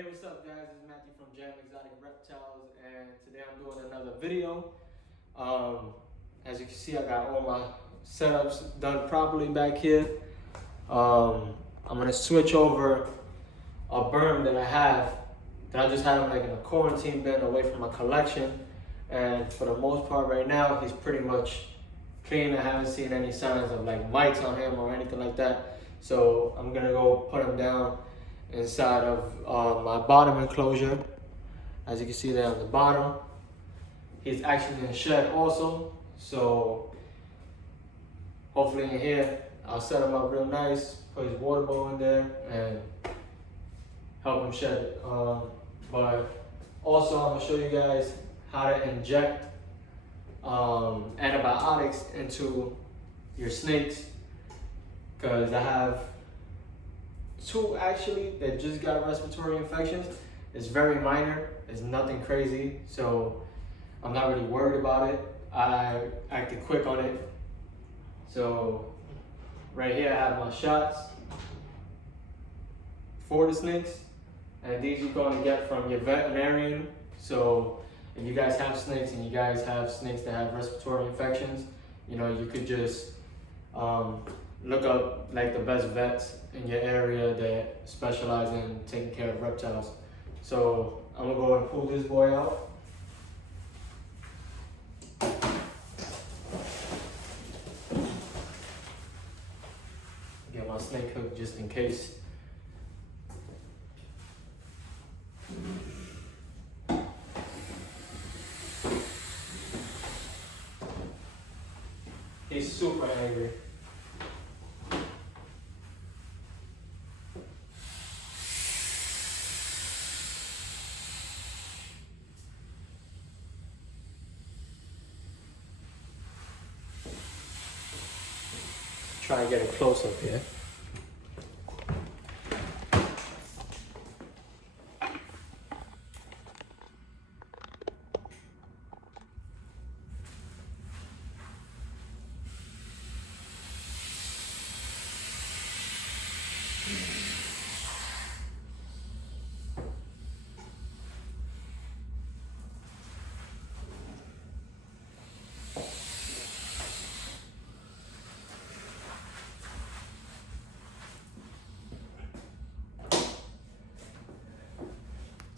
Hey, what's up guys? It's Matthew from Exotic Reptiles, and today I'm doing another video. As you can see, I got all my setups done properly back here. I'm gonna switch over a Burm that I have, that I just had him like in a quarantine bin away from my collection. And for the most part right now, he's pretty much clean. I haven't seen any signs of like mites on him or anything like that. So I'm gonna go put him down inside of my bottom enclosure. As you can see there on the bottom, he's actually in a shed also. So hopefully in here, I'll set him up real nice, put his water bowl in there and help him shed. But also I'm gonna show you guys how to inject antibiotics into your snakes, because I have two actually that just got respiratory infections. It's very minor, it's nothing crazy, so I'm not really worried about it. I acted quick on it. So right here I have my shots for the snakes, and these you're going to get from your veterinarian. So if you guys have snakes and you guys have snakes that have respiratory infections, you know, you could just look up like the best vets in your area that specialize in taking care of reptiles. So I'm gonna go and pull this boy out. Get my snake hook just in case. He's super angry. Try and get it close up here.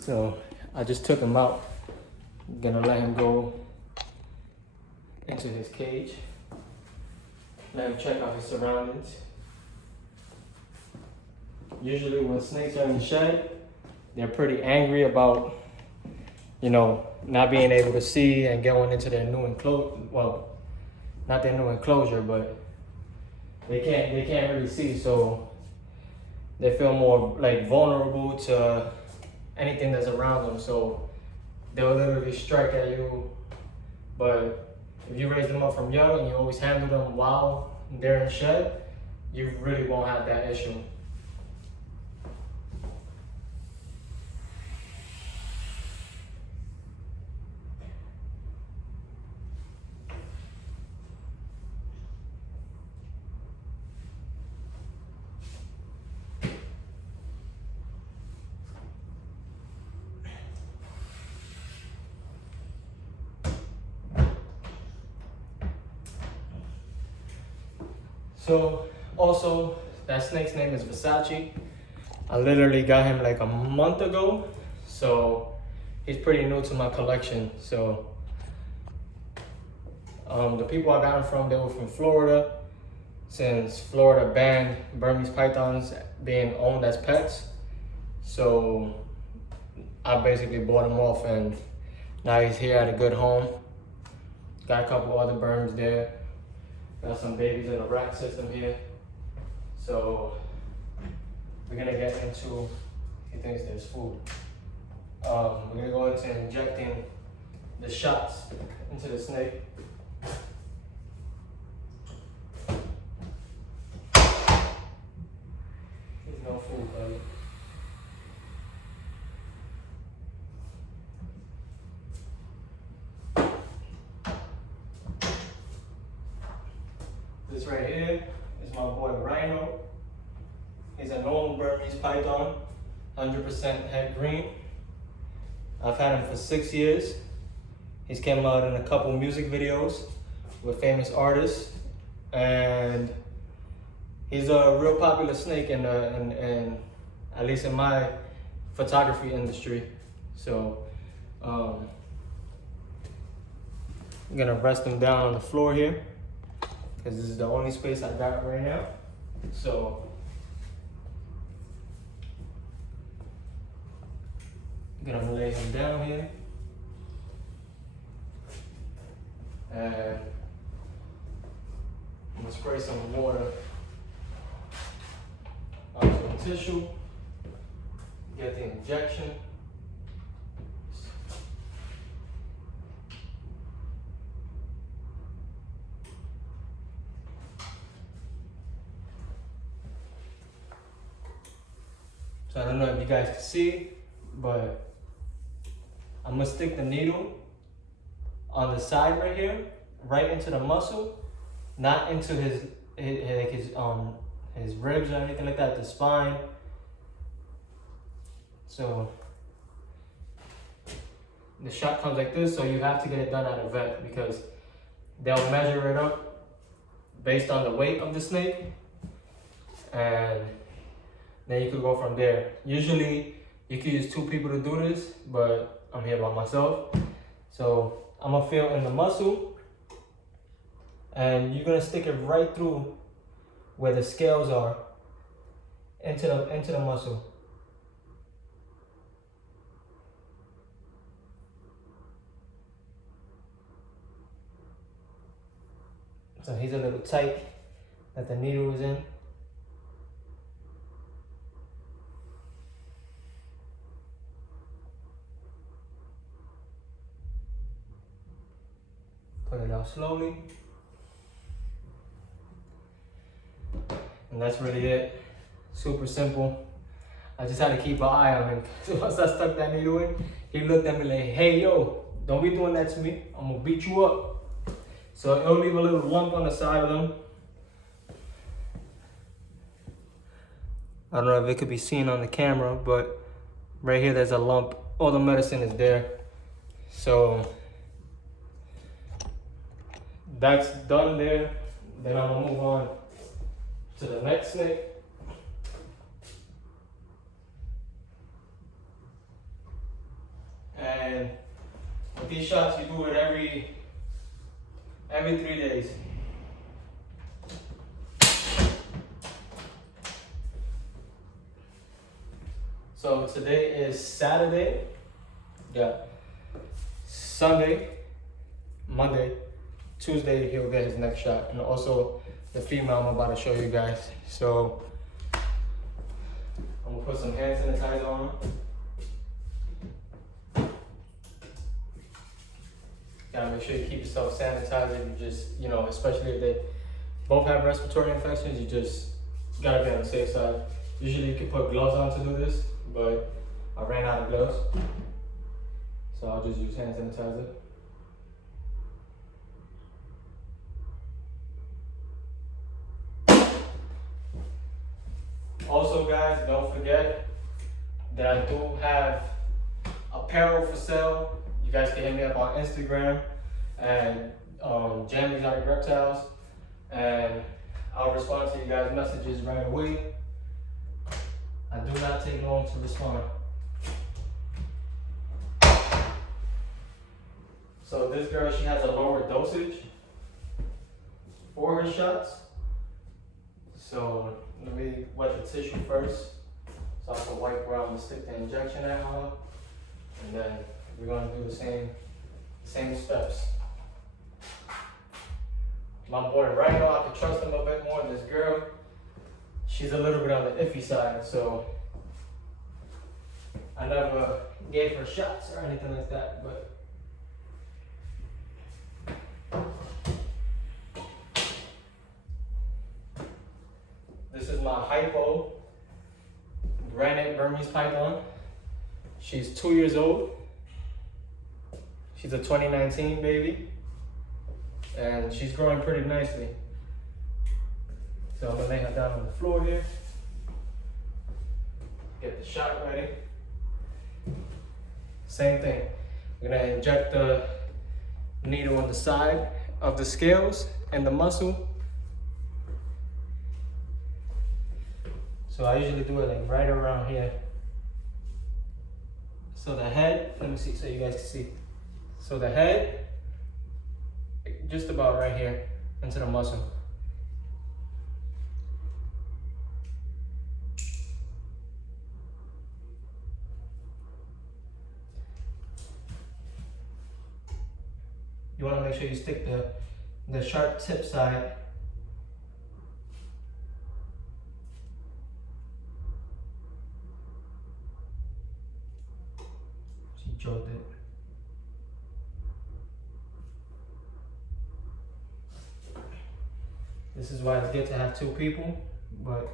So I just took him out. I'm gonna let him go into his cage. Let him check out his surroundings. Usually when snakes are in the shed, they're pretty angry about, you know, not being able to see and going into their new enclosure. Well, not their new enclosure, but they can't really see, so they feel more like vulnerable to anything that's around them, so they'll literally strike at you. But if you raise them up from young and you always handle them while they're in shed, you really won't have that issue. So also, that snake's name is Versace. I literally got him like a month ago, so he's pretty new to my collection. So the people I got him from, they were from Florida, since Florida banned Burmese pythons being owned as pets. So I basically bought him off, and now he's here at a good home. Got a couple other Burms there. Got some babies in the rack system here. So we're gonna get into, he thinks there's food. We're gonna go into injecting the shots into the snake. There's no food, buddy. This right here is my boy Rhino. He's a known Burmese python. 100% head green. I've had him for 6 years. He's came out in a couple music videos with famous artists, and he's a real popular snake in at least in my photography industry. So I'm gonna rest him down on the floor here because this is the only space I got right now. So I'm gonna lay him down here, and I'm gonna spray some water onto the tissue, get the injection. So I don't know if you guys can see, but I'm gonna stick the needle on the side right here, right into the muscle, not into his ribs or anything like that, the spine. So the shot comes like this, so you have to get it done at a vet because they'll measure it up based on the weight of the snake, and then you could go from there. Usually you could use 2 people to do this, but I'm here by myself. So I'm gonna feel in the muscle, and you're gonna stick it right through where the scales are, into the muscle. So he's a little tight that the needle is in. Put it out slowly. And that's really it. Super simple. I just had to keep an eye on him. So once I stuck that needle in, he looked at me like, hey yo, don't be doing that to me. I'm gonna beat you up. So it'll leave a little lump on the side of them. I don't know if it could be seen on the camera, but right here there's a lump. All the medicine is there. So that's done there. Then I'm gonna move on to the next snake. And with these shots, you do it every 3 days. So today is Saturday. Yeah. Sunday, Monday, Tuesday, he'll get his next shot. And also the female I'm about to show you guys. So I'm gonna put some hand sanitizer on him. Gotta make sure you keep yourself sanitized. You just, especially if they both have respiratory infections, you just gotta be on the safe side. Usually you can put gloves on to do this, but I ran out of gloves. So I'll just use hand sanitizer. Also guys, don't forget that I do have apparel for sale. You guys can hit me up on Instagram and Jam Exotic Reptiles, and I'll respond to you guys' messages right away. I do not take long to respond. So this girl, she has a lower dosage for her shots. So let me wet the tissue first, so I can wipe where I'm gonna stick the injection at her, and then we're gonna do the same steps. My boy Rhino, I can trust him a bit more. This girl, she's a little bit on the iffy side, so I never gave her shots or anything like that, but this is my hypo granite Burmese python. She's 2 years old. She's a 2019 baby, and she's growing pretty nicely. So I'm gonna lay her down on the floor here. Get the shot ready. Same thing. We're gonna inject the needle on the side of the scales and the muscle. So I usually do it like right around here. So the head, let me see so you guys can see. So the head, just about right here into the muscle. You want to make sure you stick the sharp tip side. She choked it. This is why it's good to have two people, but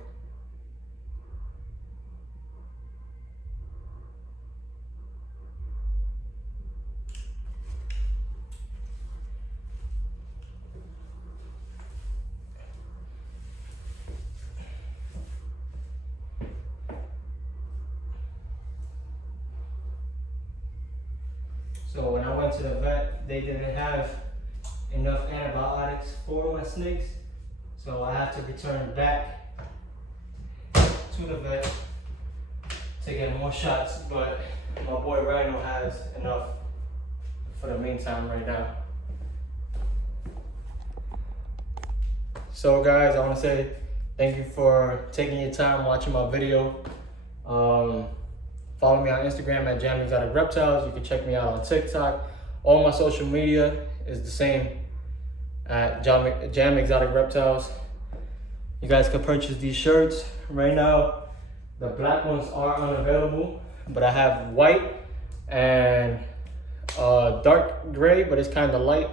so when I went to the vet, they didn't have enough antibiotics for my snakes. So I have to return back to the vet to get more shots, but my boy Rhino has enough for the meantime right now. So guys, I want to say thank you for taking your time watching my video. Follow me on Instagram at Jam Exotic Reptiles. You can check me out on TikTok. All my social media is the same at Jam Exotic Reptiles. You guys can purchase these shirts right now. The black ones are unavailable, but I have white and dark gray, but it's kind of light.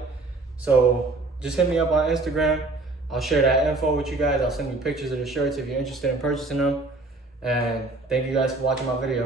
So just hit me up on Instagram. I'll share that info with you guys. I'll send you pictures of the shirts if you're interested in purchasing them. And thank you guys for watching my video.